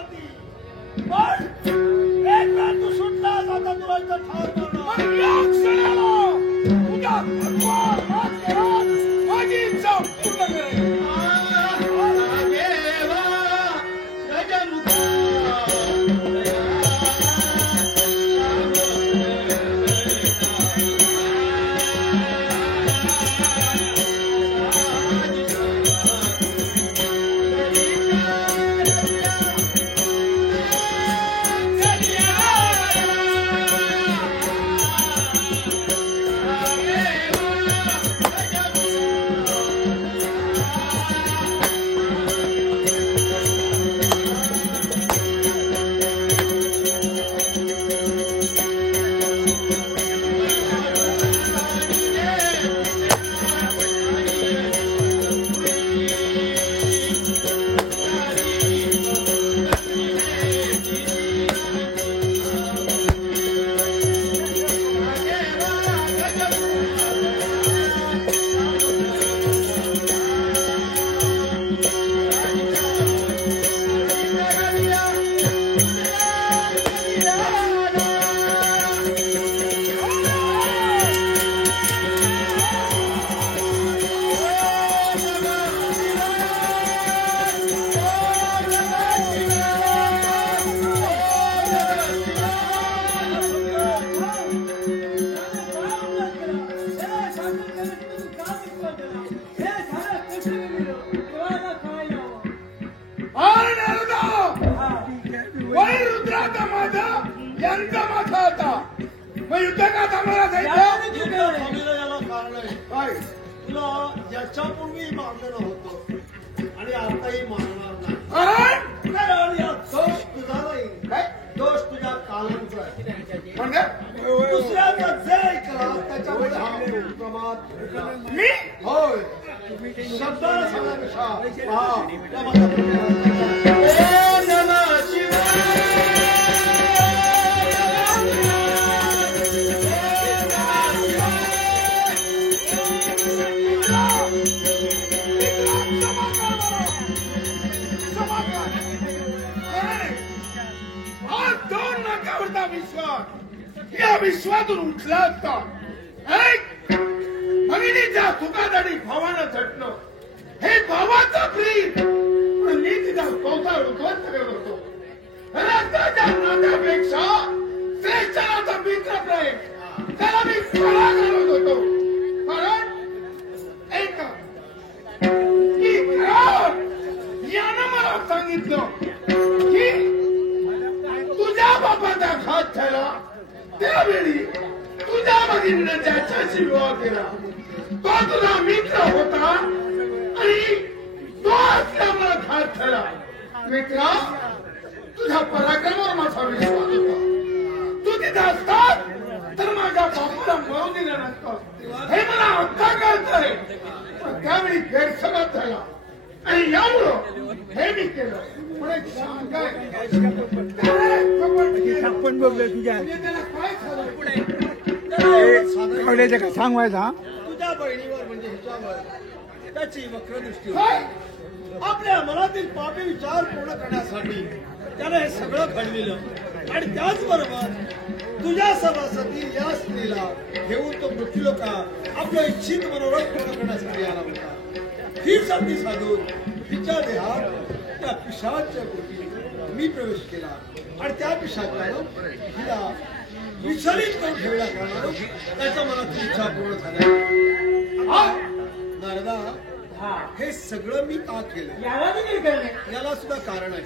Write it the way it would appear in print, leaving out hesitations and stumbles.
होती पण एक वेळ तू सुटलास आता तुला इथं ठार करणार या क्षणाला तुझ्या भगवान माझी इच्छा पूर्ण करेल याच्यापूर्वी मारलेलं होतं आणि आताही मारणार नाही कारण या दोष तुझा नाही दोष तुझ्या कालांचा आहे दुसऱ्याचा जे ऐकला त्याच्यामुळे हा प्रमाद मी होय शब्दाला सांगण्यापेक्षा या विश्वातून उठला असता भगिनीच्या तुकादाडी भावानं झटलं हे भावाचं प्रेम पण मी तिचा संसार उद्ध्वस्त करत होतो रक्ताच्या नात्यापेक्षा श्रेष्ठाचा मित्र प्रेम त्याला मी फळा घालत होतो कारण एक यानं मला सांगितलं की तुझ्या बापाचा घात झाला त्यावेळी तुझ्या भगिनीनं ज्याच्याशी विवाह केला तो तुझा मित्र होता आणि तो असल्यामुळे घात झाला मित्रा तुझ्या पराक्रमावर माझा विश्वास होता तू तिथे असतात तर माझ्या बापाला मरू दिलं नसतं हे मला आता कळतंय पण त्यावेळी गैरसमज झाला आणि यामुळं हे मी केलं पण एक छप्पन बघलं तुझ्या का सांगवायचा तुझ्या बहिणीवर म्हणजे हिच्यावर त्याची वक्रदृष्टी आपल्या मनातील पापी विचार पूर्ण करण्यासाठी त्याने हे सगळं घडविलं आणि त्याचबरोबर तुझ्या सभासदी या स्त्रीला घेऊन तो मृत्यूलोका आपलं इच्छित मनोरथ पूर्ण करण्यासाठी आला होता ही संधी साधून तिच्या देहात त्या पिशाच्या पोटी मी प्रवेश केला आणि त्या पिशाच्यानं हिला विचलित करून ठेवल्या कारणानं त्याच्या मनात इच्छा पूर्ण झाल्या नारदा हे सगळं मी का केलं याला सुद्धा कारण आहे